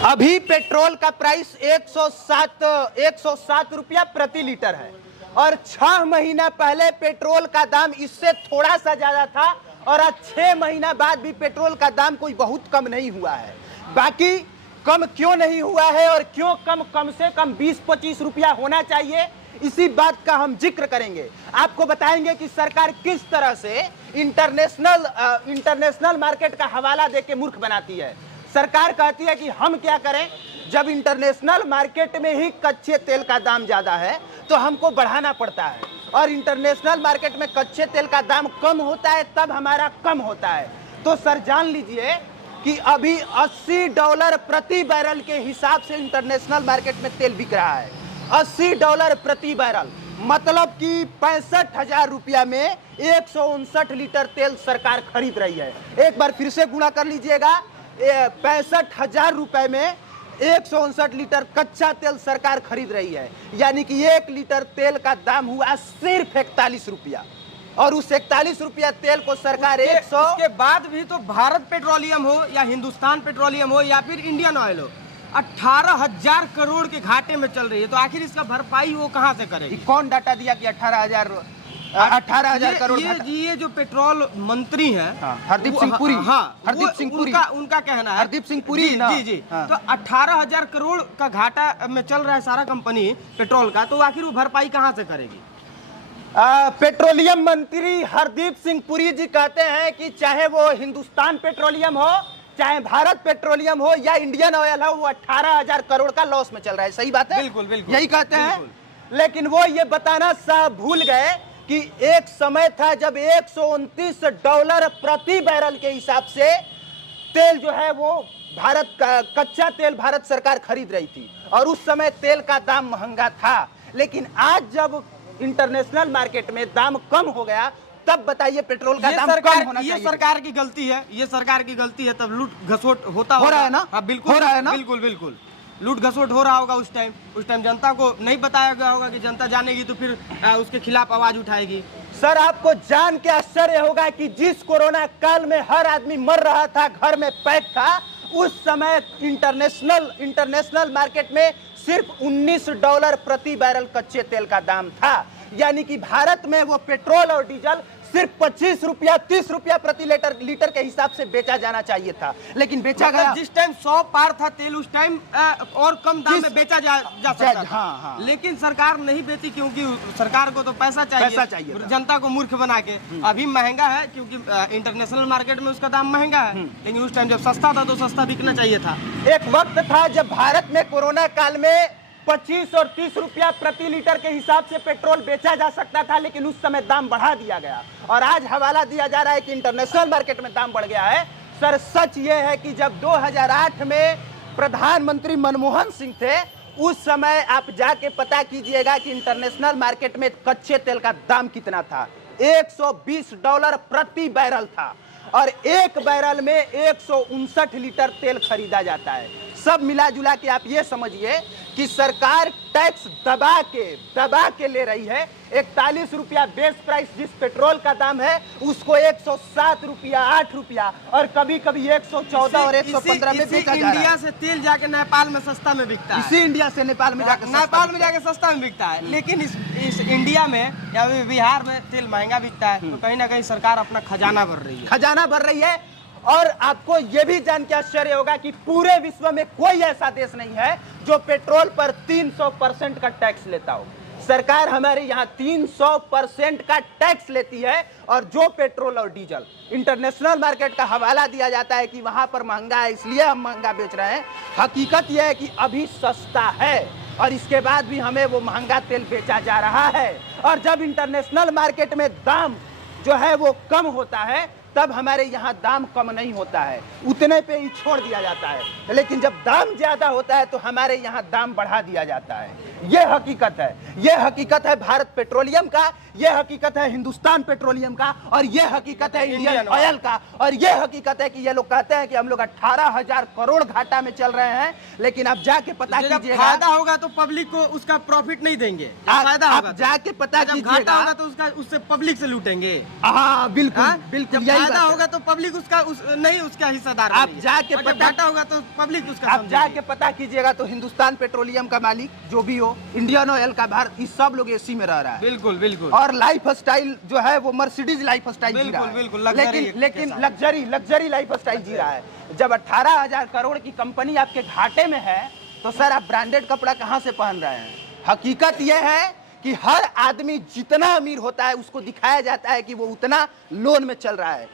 अभी पेट्रोल का प्राइस 107 रुपया प्रति लीटर है और 6 महीना पहले पेट्रोल का दाम इससे थोड़ा सा ज्यादा था और आज 6 महीना बाद भी पेट्रोल का दाम कोई बहुत कम नहीं हुआ है। बाकी कम क्यों नहीं हुआ है और क्यों कम से कम 20-25 रुपया होना चाहिए, इसी बात का हम जिक्र करेंगे। आपको बताएंगे कि सरकार किस तरह से इंटरनेशनल मार्केट का हवाला देके मूर्ख बनाती है। सरकार कहती है कि हम क्या करें, जब इंटरनेशनल मार्केट में ही कच्चे तेल का दाम ज्यादा है तो हमको बढ़ाना पड़ता है और इंटरनेशनल मार्केट में कच्चे तेल का दाम कम होता है तब हमारा कम होता है। तो सर जान लीजिए कि अभी $80 प्रति बैरल के हिसाब से इंटरनेशनल मार्केट में तेल बिक रहा है। $80 प्रति बैरल मतलब कि 65,000 रुपया में 159 लीटर तेल सरकार खरीद रही है। एक बार फिर से गुणा कर लीजिएगा, 65,000 रुपए में 159 लीटर कच्चा तेल सरकार खरीद रही है, यानी कि 1 लीटर तेल का दाम हुआ सिर्फ 41 रुपया और उस 41 रुपया तेल को सरकार 100 के बाद भी तो भारत पेट्रोलियम हो या हिंदुस्तान पेट्रोलियम हो या फिर इंडियन ऑयल हो 18,000 करोड़ के घाटे में चल रही है। तो आखिर इसका भरपाई वो कहां से करेगी? कौन डाटा दिया कि 18,000 करोड़? ये जो पेट्रोल मंत्री हैं, हरदीप सिंह पुरी, हरदीप सिंह पुरी, उनका कहना है, हरदीप सिंह पुरी जी। तो 18,000 करोड़ का घाटा में चल रहा है सारा कंपनी पेट्रोल का, तो आखिर वो भरपाई कहां से करेगी? पेट्रोलियम मंत्री हरदीप सिंह पुरी जी कहते हैं कि चाहे वो हिंदुस्तान पेट्रोलियम हो, चाहे भारत पेट्रोलियम हो या इंडियन ऑयल हो, वो 18,000 करोड़ का लॉस में चल रहा है। सही बात है, बिल्कुल बिल्कुल यही कहते हैं। लेकिन वो ये बताना सब भूल गए कि एक समय था जब $129 प्रति बैरल के हिसाब से तेल जो है वो भारत का कच्चा तेल भारत सरकार खरीद रही थी और उस समय तेल का दाम महंगा था। लेकिन आज जब इंटरनेशनल मार्केट में दाम कम हो गया तब बताइए पेट्रोल का दाम कम होना चाहिए। ये सरकार की गलती है, ये सरकार की गलती है। तब लूट घसोट हो रहा है ना? हाँ बिल्कुल हो रहा है ना, बिल्कुल लूट घसोट हो रहा होगा। उस टाइम जनता को नहीं बताया गया होगा कि जनता जानेगी तो फिर उसके खिलाफ आवाज उठाएगी। सर आपको जान के आश्चर्य होगा कि जिस कोरोना काल में हर आदमी मर रहा था, घर में पैक था, उस समय इंटरनेशनल मार्केट में सिर्फ $19 प्रति बैरल कच्चे तेल का दाम था, यानी कि भारत में वो पेट्रोल और डीजल सिर्फ 25 रुपया 30 रुपया प्रति लीटर के हिसाब से बेचा जाना चाहिए था, लेकिन बेचा गया। जिस टाइम 100 पार था तेल उस टाइम और कम दाम में बेचा जा सकता था। हाँ। लेकिन सरकार नहीं बेची क्योंकि सरकार को तो पैसा चाहिए जनता को मूर्ख बना के। अभी महंगा है क्योंकि इंटरनेशनल मार्केट में उसका दाम महंगा है, लेकिन उस टाइम जब सस्ता था तो सस्ता बिकना चाहिए था। एक वक्त था जब भारत में कोरोना काल में 25 और 30 रुपया प्रति लीटर के हिसाब से पेट्रोल बेचा जा सकता था, लेकिन उस समय दाम बढ़ा दिया गया और आज हवाला दिया जा रहा है कि इंटरनेशनल मार्केट में दाम बढ़ गया है। सर सच ये है कि जब 2008 में प्रधानमंत्री मनमोहन सिंह थे, उस समय आप जाके पता कीजिएगा कि इंटरनेशनल मार्केट में कच्चे तेल का दाम कितना था। $120 प्रति बैरल था और एक बैरल में 159 लीटर तेल खरीदा जाता है। सब मिला जुला के आप ये समझिए कि सरकार टैक्स दबा के ले रही है। 41 रुपया बेस प्राइस जिस पेट्रोल का दाम है उसको 107 रुपया 8 रुपया और कभी कभी 114 और 115 में बेचा जा रहा है। इंडिया से तेल जाके नेपाल में सस्ता में बिकता है। इसी इंडिया से नेपाल में जाके सस्ता में बिकता है। लेकिन इस इंडिया में या बिहार में तेल महंगा बिकता है, तो कहीं ना कहीं सरकार अपना खजाना भर रही है। और आपको यह भी जान के आश्चर्य होगा कि पूरे विश्व में कोई ऐसा देश नहीं है जो पेट्रोल पर 300% का टैक्स लेता हो। सरकार हमारे यहाँ 300% का टैक्स लेती है और जो पेट्रोल और डीजल इंटरनेशनल मार्केट का हवाला दिया जाता है कि वहां पर महंगा है इसलिए हम महंगा बेच रहे हैं। हकीकत यह है कि अभी सस्ता है और इसके बाद भी हमें वो महंगा तेल बेचा जा रहा है। और जब इंटरनेशनल मार्केट में दाम जो है वो कम होता है तब हमारे यहाँ दाम कम नहीं होता है, उतने पे ही छोड़ दिया जाता है। लेकिन जब दाम ज्यादा होता है तो हमारे यहाँ दाम बढ़ा दिया जाता है। यह हकीकत है भारत पेट्रोलियम का, यह हकीकत है हिंदुस्तान पेट्रोलियम का और यह हकीकत है इंडियन ऑयल का। और यह हकीकत है कि ये लोग कहते हैं कि हम लोग 18,000 करोड़ घाटा में चल रहे हैं, लेकिन आप जाके पता कीजिएगा फायदा होगा तो पब्लिक को उसका प्रॉफिट नहीं देंगे। फायदा होगा जाके पता कीजिएगा, घाटा होगा तो उससे पब्लिक से लूटेंगे। हाँ बिल्कुल, यही फायदा बात है। होगा तो पब्लिक नहीं उसका हिस्सेदार आप बनेगी। जाके और जब पता- घाटा होगा तो पब्लिक उसका आप समझेगी। जाके पता कीजिएगा तो हिंदुस्तान पेट्रोलियम का मालिक जो भी हो, इंडियन ऑयल का, भारत, इस सब लोग एसी में रह रहा है। बिल्कुल बिल्कुल। और लाइफ स्टाइल जो है वो मर्सिडीज लाइफ स्टाइल जी रहा है। बिल्कुल, luxury लेकिन के साथ। लग्जरी लाइफ स्टाइल जी रहा है। जब 18,000 करोड़ की कंपनी आपके घाटे में है तो सर आप ब्रांडेड कपड़ा कहाँ से पहन रहे हैं? हकीकत यह है कि हर आदमी जितना अमीर होता है उसको दिखाया जाता है कि वो उतना लोन में चल रहा है।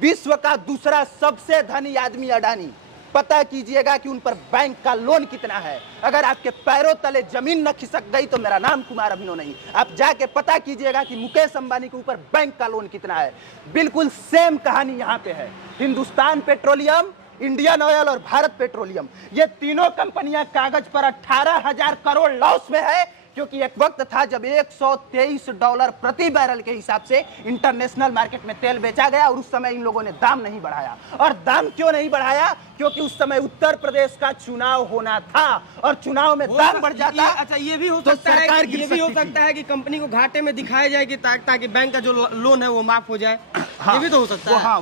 विश्व का दूसरा सबसे धनी आदमी अडानी, पता कीजिएगा कि उन पर बैंक का लोन कितना है। अगर आपके पैरों तले जमीन न खिसक गई तो मेरा नाम कुमार अभिनव नहीं। आप जाके पता कीजिएगा कि मुकेश अंबानी के ऊपर बैंक का लोन कितना है। बिल्कुल सेम कहानी यहाँ पे है। हिंदुस्तान पेट्रोलियम, इंडियन ऑयल और भारत पेट्रोलियम, ये तीनों कंपनियां कागज पर 18,000 करोड़ लॉस में है, क्योंकि एक वक्त था जब $123 प्रति बैरल के हिसाब से इंटरनेशनल मार्केट में तेल बेचा गया और उस समय इन लोगों ने दाम नहीं बढ़ाया। और दाम क्यों नहीं बढ़ाया? क्योंकि उस समय उत्तर प्रदेश का चुनाव होना था और चुनाव में दाम बढ़ जाता। अच्छा, ये भी हो तो सकता है सरकार कि गिर ये भी हो सकती थी। सकता है कि कंपनी को घाटे में दिखाया जाए कि ताकि बैंक का जो लोन है वो माफ हो जाए। हाँ, ये भी तो हो सकता है। हाँ,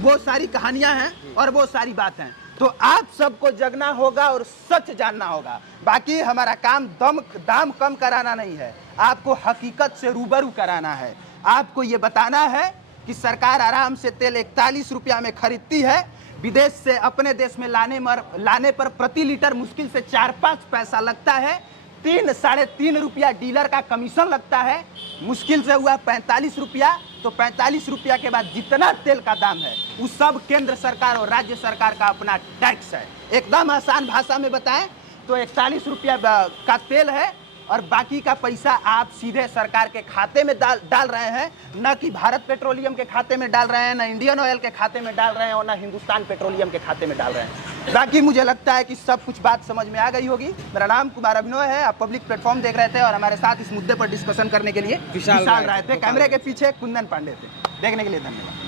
वो सारी कहानियां हैं और वो सारी बात हैं। तो आप सबको जगना होगा और सच जानना होगा। बाकी हमारा काम दाम कम कराना नहीं है, आपको हकीकत से रूबरू कराना है। आपको ये बताना है कि सरकार आराम से तेल 41 रुपया में खरीदती है, विदेश से अपने देश में लाने पर प्रति लीटर मुश्किल से 4-5 पैसा लगता है, 3-3.5 रुपया डीलर का कमीशन लगता है, मुश्किल से हुआ 45 रुपया। तो 45 रुपया के बाद जितना तेल का दाम है उस सब केंद्र सरकार और राज्य सरकार का अपना टैक्स है। एकदम आसान भाषा में बताएं तो 41 रुपया का तेल है और बाकी का पैसा आप सीधे सरकार के खाते में डाल रहे हैं, न कि भारत पेट्रोलियम के खाते में डाल रहे हैं, न इंडियन ऑयल के खाते में डाल रहे हैं और न हिंदुस्तान पेट्रोलियम के खाते में डाल रहे हैं। बाकी मुझे लगता है कि सब कुछ बात समझ में आ गई होगी। मेरा नाम कुमार अभिनव है, आप पब्लिक प्लेटफॉर्म देख रहे थे और हमारे साथ इस मुद्दे पर डिस्कशन करने के लिए विशाल राय थे। कैमरे के पीछे कुंदन पांडे थे। देखने के लिए धन्यवाद।